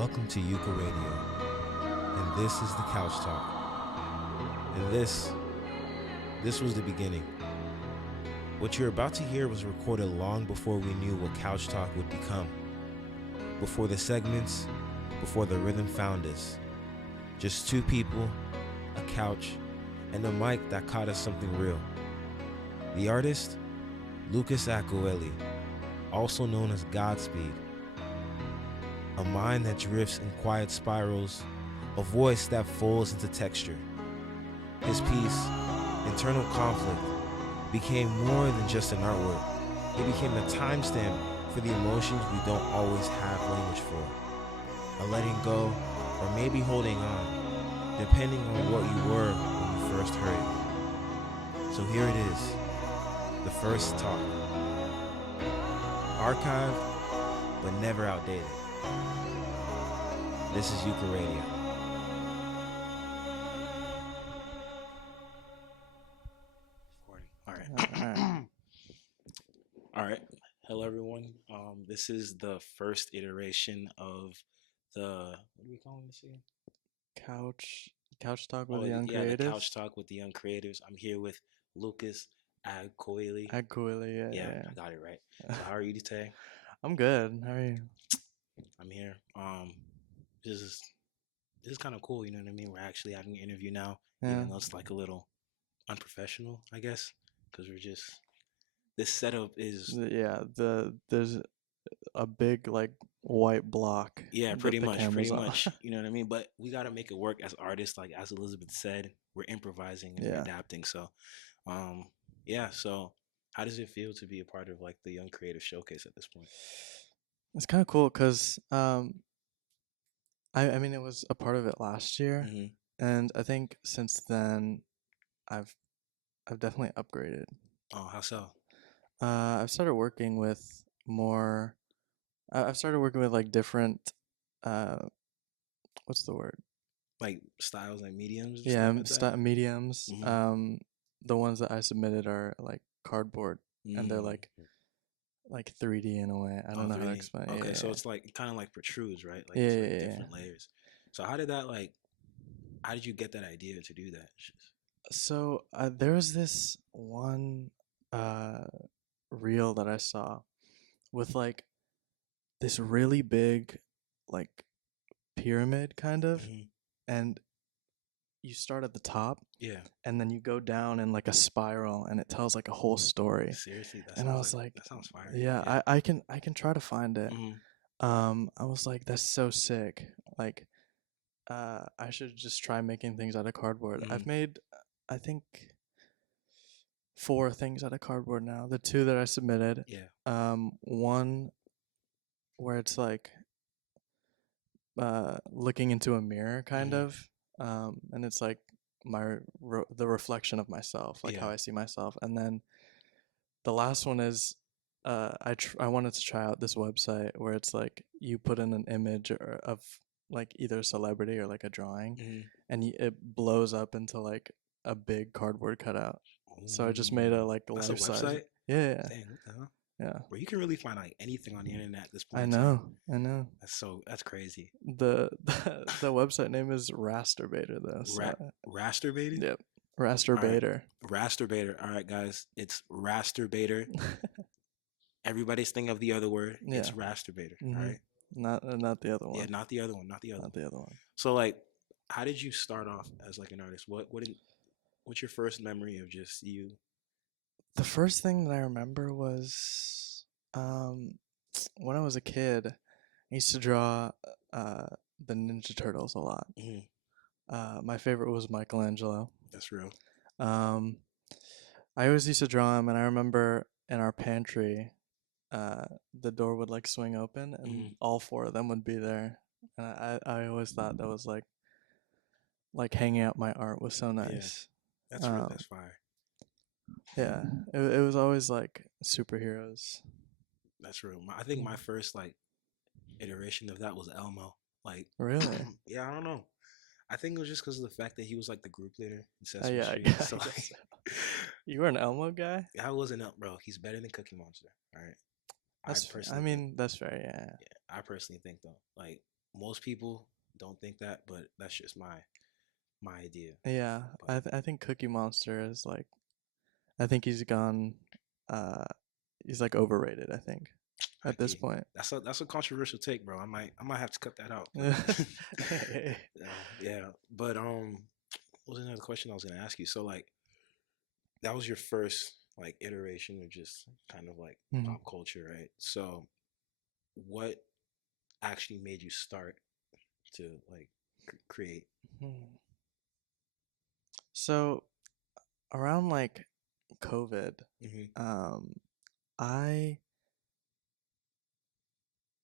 Welcome to Euca Radio, and this is the Couch Talk. And this was the beginning. What you're about to hear was recorded long before we knew what Couch Talk would become. Before the segments, before the rhythm found us. Just two people, a couch, and a mic that caught us something real. The artist, agcaoili, also known as Godspeed. A mind that drifts in quiet spirals, a voice that folds into texture. His piece, Internal Conflict, became more than just an artwork. It became a timestamp for the emotions we don't always have language for. A letting go, or maybe holding on, depending on what you were when you first heard it. So here it is, the first talk. Archived, but never outdated. This is Euca Radio. All right. All right. Hello, everyone. This is the first iteration of the, what are we calling this again? Couch talk with the young the creatives. Couch Talk with the Young Creatives. I'm here with Lucas Agcaoili. Agcaoili, Yeah, I got it right. So how are you today? I'm good. How are you? I'm here. This is kind of cool, you know what I mean? We're actually having an interview now, even though it's like a little unprofessional, I guess, because this setup is there's a big like white block. pretty much, you know what I mean? But we got to make it work as artists, like as Elizabeth said, we're improvising and we're adapting. So, so how does it feel to be a part of like the Young Creative Showcase at this point? It's kind of cool because I mean it was a part of it last year, and I think since then I've definitely upgraded. Oh, how so? I've started working with more. I've started working with like different. What's the word? Like styles and mediums. Mediums. The ones that I submitted are like cardboard, and they're like 3D in a way. I don't know how to explain. Okay, so it's like kind of like protrudes, right? Like different layers. So how did you get that idea to do that? So there was this one reel that I saw with like this really big like pyramid kind of, and you start at the top, and then you go down in like a spiral, and it tells like a whole story. Seriously, I was like, that sounds fire. Yeah, I can try to find it. I was like, that's so sick. Like, I should just try making things out of cardboard. I've made, I think, 4 things out of cardboard now. The 2 that I submitted. One where it's like looking into a mirror kind of, and it's like the reflection of myself, like how I see myself. And then the last one is I wanted to try out this website where it's like you put in an image of like either a celebrity or like a drawing, and it blows up into like a big cardboard cutout. So I just made a like life size. Yeah. Dang, what the hell? Yeah. Where you can really find like anything on the internet at this point. I know. That's crazy. The website name is Rasterbator though. So. Rasterbator? Yep. Rasterbator. Rasterbator. All right, guys. It's Rasterbator. Everybody's thinking of the other word. Yeah. It's Rasterbator. All right. Not the other one. Yeah, not the other one. So like, how did you start off as like an artist? What's your first memory of just you? The first thing that I remember was when I was a kid, I used to draw the Ninja Turtles a lot. My favorite was Michelangelo. That's real. I always used to draw him, and I remember in our pantry, the door would like swing open, and all 4 of them would be there. And I always thought that was like hanging out my art was so nice. Yeah. That's real. That's fire. Yeah, it was always like superheroes. That's real. I think my first like iteration of that was Elmo. Like, really? Yeah, I don't know. I think it was just because of the fact that he was like the group leader in Sesame Street. I so like, you were an Elmo guy? I wasn't, bro. He's better than Cookie Monster. All right. That's fair. Yeah. I personally think though, like most people don't think that, but that's just my idea. Yeah, But I think Cookie Monster is like, I think he's gone, uh, he's like overrated, I think, at this Cookie, point. that's a controversial take, bro. I might have to cut that out. But Hey. yeah, but what was another question I was gonna ask you? So like that was your first like iteration of just kind of like Mhm. pop culture, right? So what actually made you start to like create? Hmm. So around like COVID, Hmm. um, I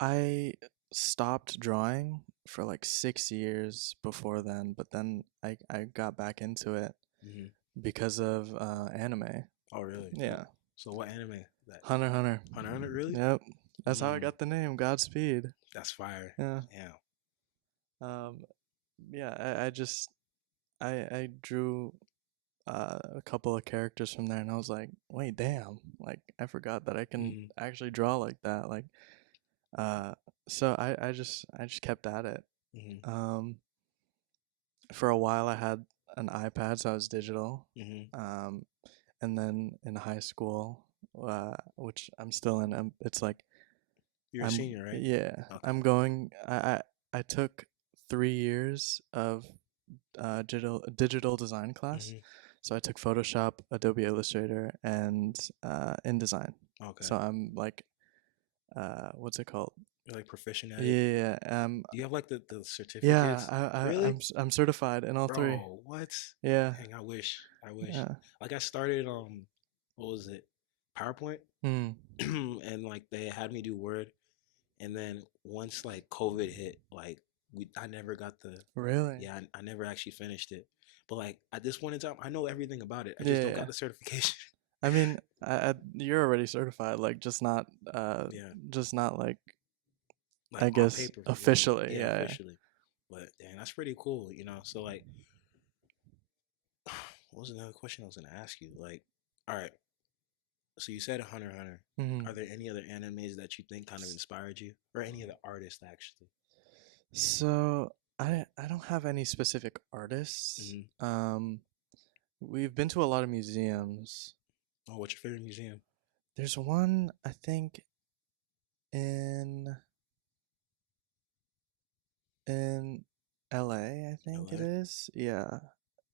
I stopped drawing for like 6 years before then, but then I got back into it Hmm. because of anime. Oh, really? Yeah, So what anime that? Hunter x Hunter. Hunter x Hunter, really? Yep, that's how I Mm, got the name Godspeed. that's fire. Yeah. Yeah. Um, yeah, I just I drew a couple of characters from there, and I was like, wait, damn, like I forgot that I can Hmm. actually draw like that. Like, uh, so I just kept at it. Hmm. Um, for a while, I had an iPad, so I was digital. Hmm. Um, and then in high school, which I'm still in, it's like You're a senior, right? yeah, Okay. I'm going. I took 3 years of digital design class. Hmm. So I took Photoshop, Adobe Illustrator, and InDesign. Okay. So I'm like, what's it called? You're like proficient at it. Yeah, Do you have like the yeah. certificates? I'm Really? I'm certified in all three. Bro, what? Yeah, Dang, I wish. I wish. yeah. Like I started what was it? PowerPoint. Hmm. And like they had me do Word, and then once like COVID hit, like I never got the Really? yeah, I never actually finished it. But like at this point in time, I know everything about it. I just don't Yeah. got the certification. I mean, you're already certified, like Yeah, just not like like I on guess paper. Yeah, officially. yeah, Yeah. officially. But dang, that's pretty cool, you know. So like, what was another question I was gonna ask you? Like, all right, so you said Hunter x Hunter. Hmm. Are there any other animes that you think kind of inspired you, or any other artists actually? So I don't have any specific artists. Hmm. We've been to a lot of museums. Oh, what's your favorite museum? There's one I think in in LA, I think it LA. is. Yeah.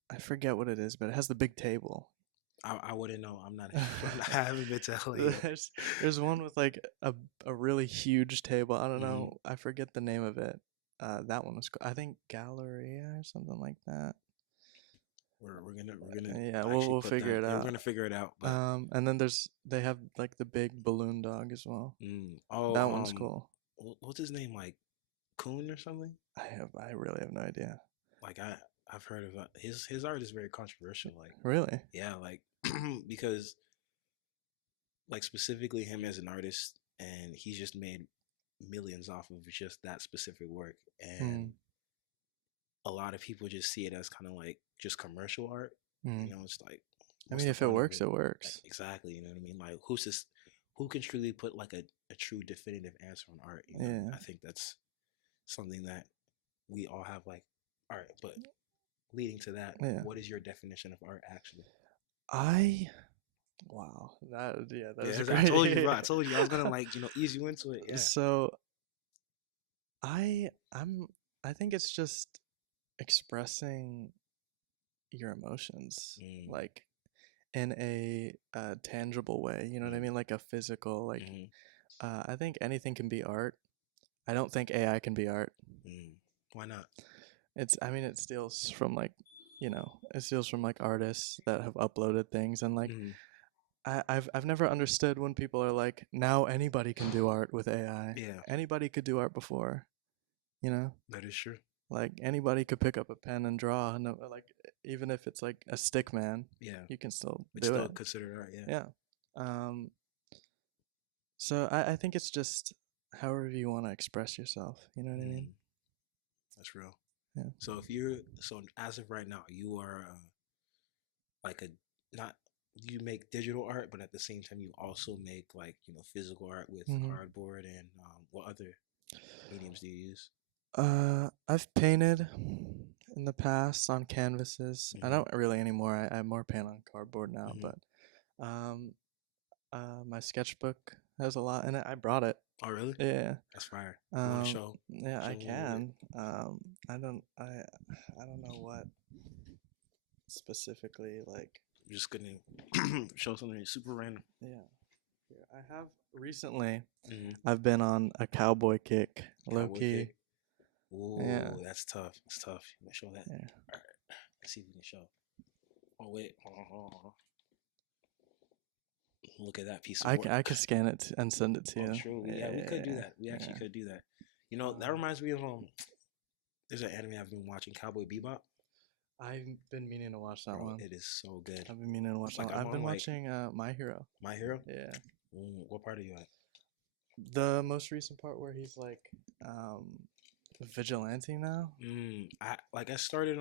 I forget what it is, but it has the big table. I wouldn't know. I'm not. I haven't been to LA yet. There's one with like a really huge table. I don't Hmm. know. I forget the name of it. That one was cool. I think Galleria or something like that. We're gonna Yeah, actually we'll put figure that. it Yeah, we're out. gonna figure it out. But And then they have like the big balloon dog as well. oh, That one's cool. what's his name? Like Coon or something? I really have no idea. Like I've heard of his art is very controversial. Like Really? yeah, like because like specifically him as an artist, and he's just made millions off of just that specific work, and Hmm. a lot of people just see it as kind of like just commercial art. Hmm. You know, it's like I what's mean, the if it point of works, it? it works. Exactly, you know what I mean? Like who can truly put like a true definitive answer on art? You know, Yeah. I think that's something that we all have like all right, but leading to that, Yeah. what is your definition of art actually? I Wow. That is Yeah, a as I told you, great. bro. I told you I was gonna like, ease you into it. Yeah. So I'm I think it's just expressing your emotions Mm, like in a tangible way. You know what I mm, mean? Like a physical like. mm, I think anything can be art. I don't think AI can be art. mm. Why not? I mean, it steals from like, it steals from like artists that have uploaded things, and like Mm, I've never understood when people are like, now anybody can do art with AI. yeah, Anybody could do art before, you know? that is true. Like anybody could pick up a pen and draw, and like even if it's like a stick man, Yeah, you can still it's do still it. considered art. Yeah. Yeah. Um. So I think it's just however you want to express yourself. You know what I mean? Mm, that's real. Yeah. So as of right now, you are like a not you make digital art, but at the same time you also make like physical art with Hmm. cardboard and what other mediums do you use? I've painted in the past on canvases. I Mm-hmm. don't really anymore. I more paint on cardboard now, Mm-hmm. but um, my sketchbook has a lot in it. I brought it. Oh, really? Yeah. That's fire. You want to Yeah, show I me a little bit? can. I don't know what specifically like. I'm just gonna show something super random. Yeah. Here, I have recently. Mm-hmm. I've been on a cowboy kick, low Cowboy key. kick. Yeah. Ooh, that's tough. That's tough. You wanna show that? Yeah. All right. Let's see if we can show. Oh wait. Hold on. Look at that piece of work. I could scan it and send it to Oh, you. true. Yeah, we could do that. We actually Yeah. could do that. You know, that reminds me of there's an anime I've been watching, Cowboy Bebop. I've been meaning to watch that Bro, one. it is so good. I've been meaning to watch that Like one. I'm I've been on like watching My Hero. My Hero. Yeah. What part are you at? The most recent part where he's like a vigilante now. I started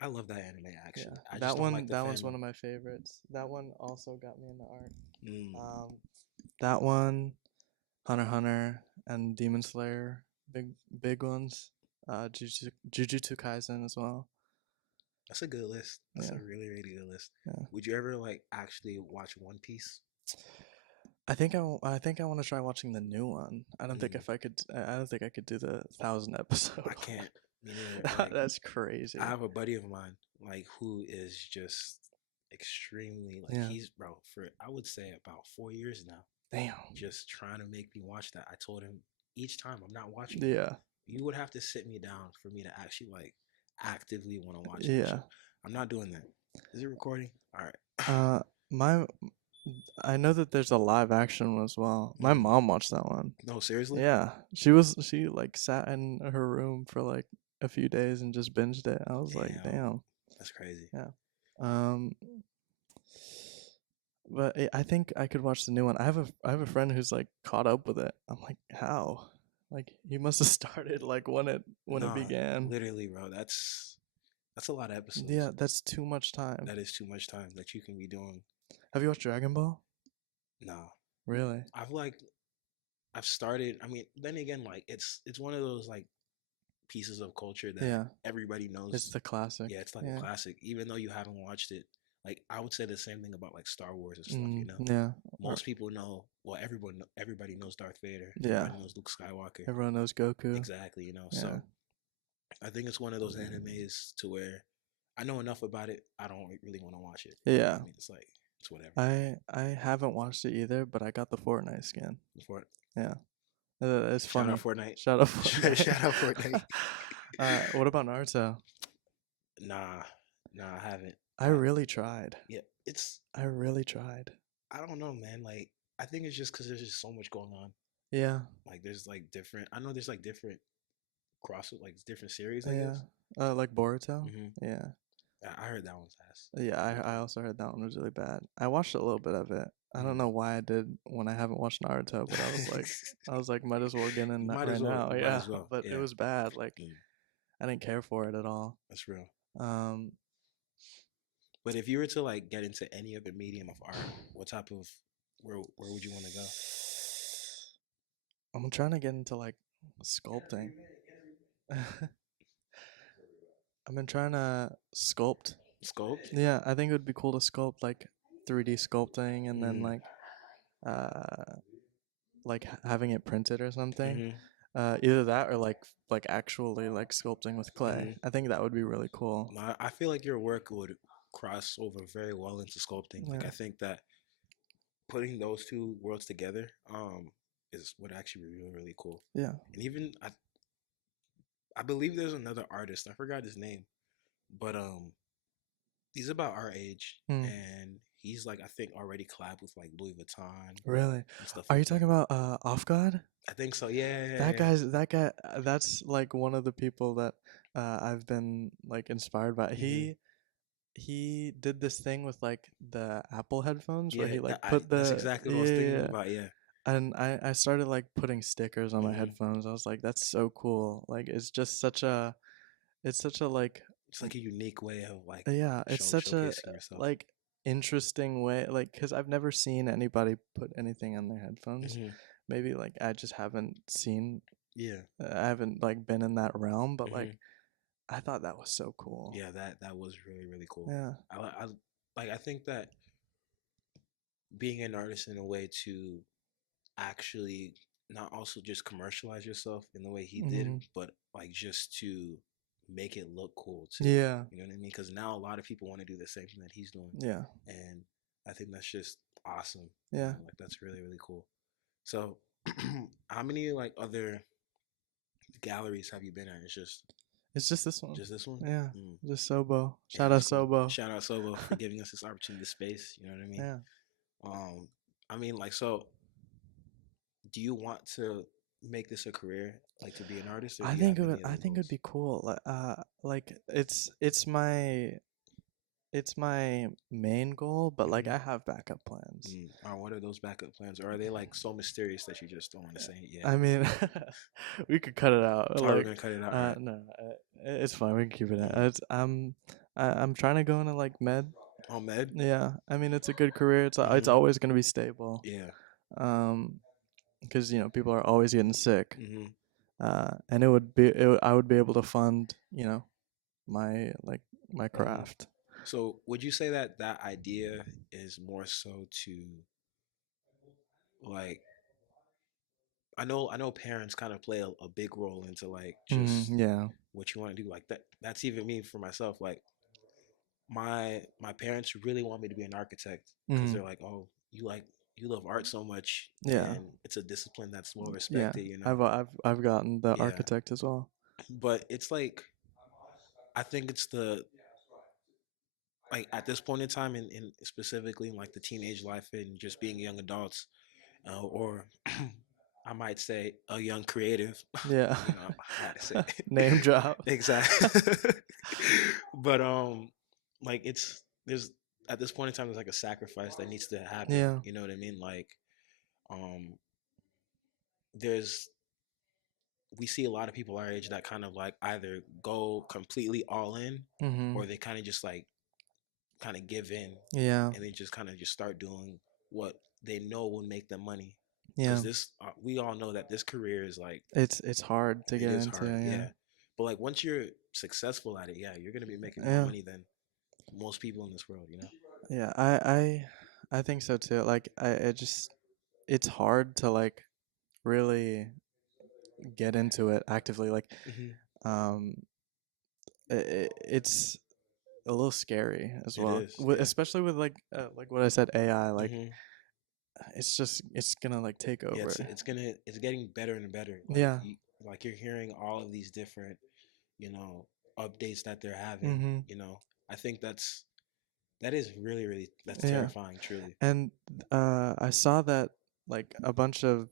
I love that anime actually. Yeah. I That just don't like one the that one's fandom. one of my favorites. That one also got me into art. Mm, That one, Hunter x Hunter and Demon Slayer, big ones. Jujutsu Kaisen as well. that's a good list. That's Yeah. a really really good list. Yeah. Would you ever like actually watch One Piece? I think I think I want to try watching the new one. I don't think Mm. if I could. I don't think I could do the 1,000 episode. I can't. Me neither. Like, That's crazy. I have a buddy of mine like who is just extremely like Yeah. he's bro for I would say about 4 years now. Damn. Just trying to make me watch that. I told him each time I'm not watching it. Yeah. You would have to sit me down for me to actually like actively want to watch that Yeah. show. I'm not doing that. Is it recording? All right. My I know that there's a live action one as well. My Mhm. mom watched that one. No, seriously? Yeah. She like sat in her room for like a few days and just binged it. I was like, damn. That's crazy. Yeah. Um but I think I could watch the new one. I have a friend who's like caught up with it. I'm like, how? Like he must have started like when it Nah, began. literally, bro. That's a lot of episodes. Yeah, that's too much time. That is too much time that you can be doing. Have you watched Dragon Ball? Nah. Really? I've started. I mean, then again, like it's one of those like pieces of culture that Yeah. everybody knows. It's the classic. Yeah, it's like a classic, even though you haven't watched it. Like I would say the same thing about like Star Wars and stuff. You know, Yeah. most people know. Well, everybody knows Darth Vader. Yeah. Everybody knows Luke Skywalker. Everyone knows Goku. Exactly. You know, Yeah. so I think it's one of those animes to where I know enough about it. I don't really want to watch it. Yeah. I mean, it's like it's whatever. I haven't watched it either, but I got the Fortnite skin. Before it. Yeah. It's funny. Shout out Fortnite. Shout out Fortnite. Shout out Fortnite. What about Naruto? Nah, I haven't. I really tried. Yeah, I really tried. I don't know, man. Like, I think it's just because there's just so much going on. Yeah. Like, there's like different. I know there's like different like different series. I guess. Like Boruto. Mm-hmm. Yeah. I heard that one's ass. Yeah, I also heard that one was really bad. I watched a little bit of it. I don't know why I did when I haven't watched Naruto, but I was like, might as well get in that right now. Yeah, but it was bad. Like, I didn't care for it at all. That's real. But if you were to like get into any other medium of art, what type of where would you want to go? I'm trying to get into like sculpting. I've been trying to sculpt. Sculpt? Yeah, I think it would be cool to sculpt like 3D sculpting and then like having it printed or something. Either that or like actually like sculpting with clay. I think that would be really cool. I feel like your work would cross over very well into sculpting. Like I think that putting those two worlds together would actually be really, really cool. Yeah. And even I believe there's another artist. I forgot his name, but he's about our age, and he's like I think already collabed with like Louis Vuitton. Really? And stuff Are you talking about Off God? I think so. Yeah. That guy. That's like one of the people that I've been like inspired by. He did this thing with like the Apple headphones where he like put the. That's exactly what I was thinking about. Yeah. And I started like putting stickers on my headphones. I was like, that's so cool. Like it's just such a like it's like a unique way of like it's such a yourself. like interesting way, like because I've never seen anybody put anything on their headphones. Maybe like I just haven't seen Yeah. I haven't like been in that realm, but Hmm. like I thought that was so cool. Yeah, that was really really cool. Yeah. I like I think that being an artist in a way to actually not also just commercialize yourself in the way he did, Hmm. but like just to make it look cool too. Yeah. You know what I mean? Because now a lot of people want to do the same thing that he's doing, Yeah. and I think that's just awesome. You Yeah. know, like that's really really cool. So, how many like other galleries have you been at? It's just this one. Just this one. Yeah. Mm. Just Sobo. Yeah, Shout out that's cool. Sobo. Shout out Sobo for giving us this opportunity, this space. You know what I mean? Yeah. Um, I mean, like, so do you want to make this a career, like to be an artist, or do you have any I other think it'd goals? be cool. Like it's my main goal, but like I Hmm. have backup plans. What are those backup plans? Or are they like so mysterious that you just don't want to say it yet? I mean, we could cut it out. Oh, we're Like, gonna cut it out, right? no, it's fine. We can keep it in. Mm. I'm trying to go into like med. Oh, med? Yeah, I mean it's a good career. It's Hmm. always gonna be stable. Yeah. Um, because people are always getting sick. Hmm. And I would be able to fund my my Hmm. craft. So, would you say that that idea is more so to like I know parents kind of play a big role into like just Yeah. what you want to do like that. That's even me for myself. Like my parents really want me to be an architect because Mm, they're like, oh, you love art so much, yeah. and it's a discipline that's well Yeah. respected, you know. I've gotten the Yeah, architect as well. but it's like I think it's the like at this point in time, in specifically in like the teenage life and just being young adults, or I might say a young creative. Yeah. You know, I had to say it. Name drop. Exactly. But like it's there's at this point in time there's like a sacrifice that needs to happen. Yeah. You know what I mean? Like um there's we see a lot of people our age that kind of like either go completely all in Mhm. or they kind of just like kind of give in Yeah. and they just kind of just start doing what they know will make them money because Yeah. this we all know that this career is like It's hard to it get is into, hard, yeah. yeah, but like once you're successful at it, yeah, you're gonna be making more Yeah. money than most people in this world, you know. Yeah, I think so too. Like I just it's hard to like really get into it actively. Like Hmm. um it's a little scary as It well. is, yeah. Especially with like what I said, AI, like Hmm. it's gonna like take Yeah, over. it's getting better and better. Yeah. Like you're hearing all of these different, you know, updates that they're having. Mhm. You know, I think that is really really that's Yeah. terrifying, truly. And I saw that like a bunch of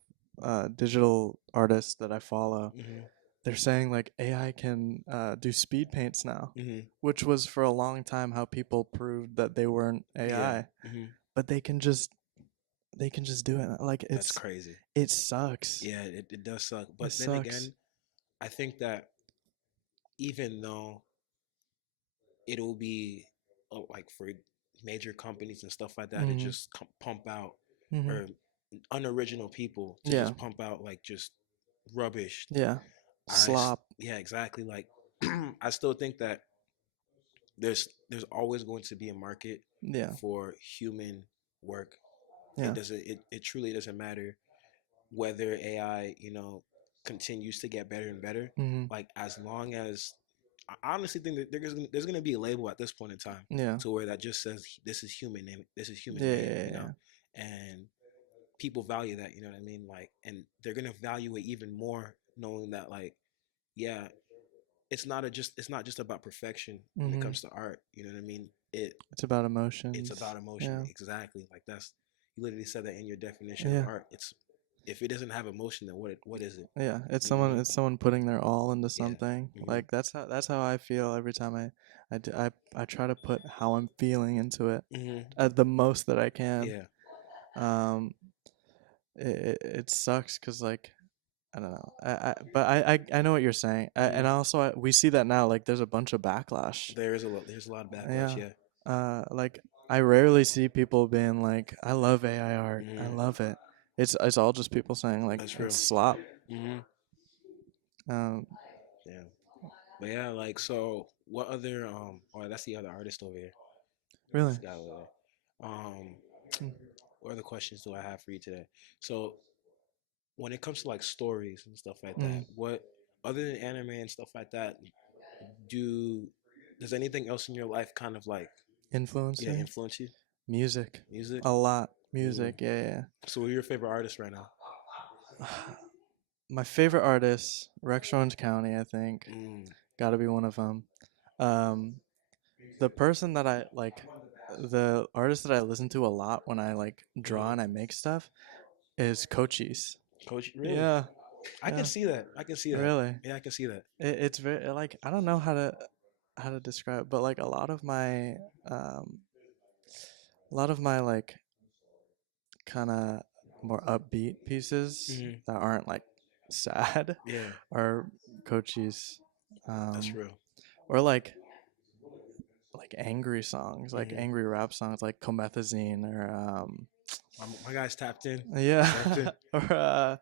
digital artists that I follow, Hmm. they're saying like AI can do speed paints now, Hmm. which was for a long time how people proved that they weren't Yeah. AI. Hmm. But they can just do it. Like That's crazy. it sucks. Yeah, it does suck. It But then sucks. again, I think that even though it'll be like for major companies and stuff like that to Mhm. just pump out Mhm. or unoriginal people to Yeah. just pump out like just rubbish. Yeah. Slop. Yeah, exactly. Like I still think that there's always going to be a market Yeah. for human work. Yeah. It truly doesn't matter whether AI, you know, continues to get better and better. Mhm. Like as long as I honestly think that there's gonna be a label at this point in time Yeah. to where that just says this is human name, this is human Yeah. made, Yeah. you know, Yeah. and people value that, you know what I mean? Like, and they're gonna value it even more knowing that, like, yeah, it's not just about perfection when it Mhm. comes to art. You know what I mean? It's about It's emotions. about emotion, Yeah. exactly. Like that's you literally said that in your definition of Yeah. art. It's if it doesn't have emotion, then what is it? Yeah, You know what I mean? it's someone putting their all into Yeah. something. Hmm. Like that's how I feel every time I try to put how I'm feeling into it Hmm. at the most that I can. Yeah. Um, it sucks because like I don't know. But I know what you're saying. And Hmm. also we see that now. Like there's a bunch of backlash. There's a lot of backlash. Yeah. Yeah. Like I rarely see people being like, I love AI art. I Hmm. love it. It's all just people saying like That's it's real. slop. Hmm. Um, Yeah. But yeah, like so what other oh that's the other artist over here. really. This guy over there. Mm. What other questions do I have for you today? So when it comes to like stories and stuff like that, Mm. what other than anime and stuff like that, do does anything else in your life kind of like Influence me? influence you? Music. Music? A lot. Mm. Music, yeah. So who are your favorite artists right now? Yeah. My favorite artist, Rex Orange County, I think. Mm. Gotta be one of them. Um, the person that I like, the artist that I listen to a lot when I like draw and I make stuff is Cochise. Coach, really? Yeah, I can yeah, see that. I can see that. really. Yeah, I can see that. It's very like I don't know how to describe, but like um, a lot of my like kind of more upbeat pieces Hmm. that aren't like sad Yeah, are Cochise, that's um, real. or like angry songs, like Hmm. angry rap songs, like Comethazine or My guy's tapped in. yeah, Tapped in. or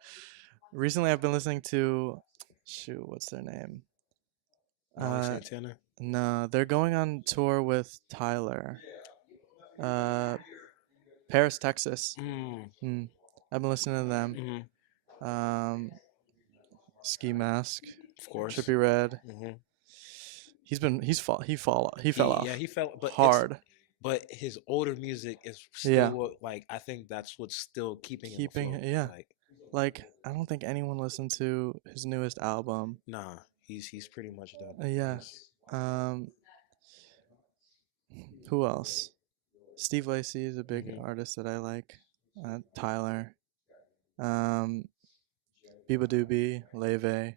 recently I've been listening to shoot, what's their name? Molly Uh, Santana. no, they're going on tour with Tyler. Uh, Paris, Texas. Mm. Hmm. I've been listening to them. Hmm. Um, Ski Mask, Of course. Trippy Red. Hmm. He fell Yeah, off he fell, hard. but his older music is still Yeah, what like I think that's what's still keeping him keeping afloat. yeah. Like, Like I don't think anyone listened to his newest album. nah, he's pretty much done. Yeah. He's, Um, who else? Steve Lacy is a big hmm. artist that I like. Tyler. Um, Biba Doobie, Leve. A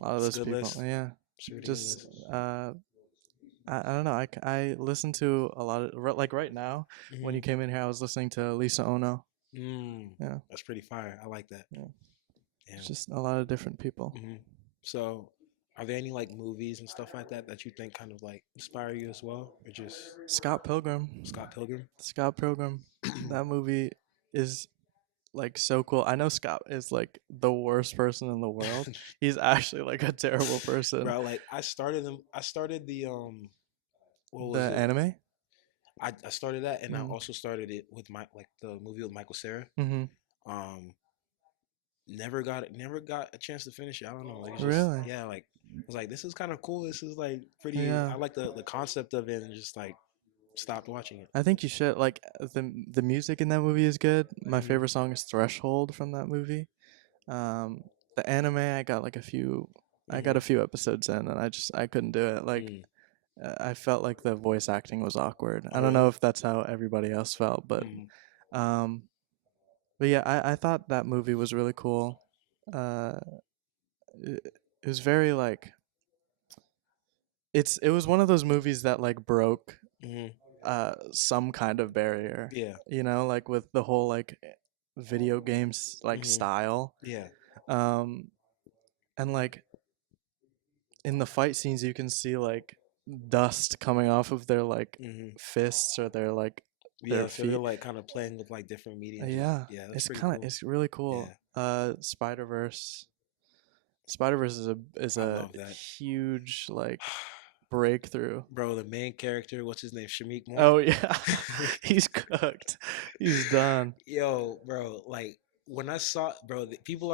lot of It's a those good people. list. Yeah. It's a really good Just list. I don't know. I listen to a lot of like right now when Hmm. you came in here I was listening to Lisa Ono. Mm. Yeah. That's pretty fire. I like that. Yeah. Yeah. It's just a lot of different people. Hmm. So, are there any like movies and stuff like that that you think kind of like inspire you as well, or just Scott Pilgrim. Scott Pilgrim? Scott Pilgrim. That movie is like so cool. I know Scott is like the worst person in the world. He's actually like a terrible person. Bro, like I started them. I started the what The was it? anime? I started that, and I Mm. also started it with my like the movie with Michael Cera. Mm-hmm. Um, never got a chance to finish it. I don't know, like it's just Really? yeah, like I was like this is kind of cool. This is like pretty. Yeah. I like the concept of it, and just like stopped watching it. I think you should like the music in that movie is good. My Mhm. favorite song is Threshold from that movie. Um, the anime I got like I got Mhm. a few episodes in and I couldn't do it. Like Mm. I felt like the voice acting was awkward. I Oh don't know really? if that's how everybody else felt, Mhm. um but yeah, I thought that movie was really cool. Uh it was very like it was one of those movies that like broke Mhm. some kind of barrier. Yeah. You know, like with the whole like video games like Mhm. style. Yeah. Um and like in the fight scenes you can see like dust coming off of their like Mhm. fists or their Yeah. So they're feet. like kind of playing with like different mediums. Yeah, Yeah, that's it's pretty kind of cool. it's really cool. Yeah, Spider Verse. Spider Verse is I a love that. huge like breakthrough. Bro, the main character, what's his name? Shamik Moore. Oh yeah, he's cooked. He's done. Yo, bro, like when I saw, bro, the people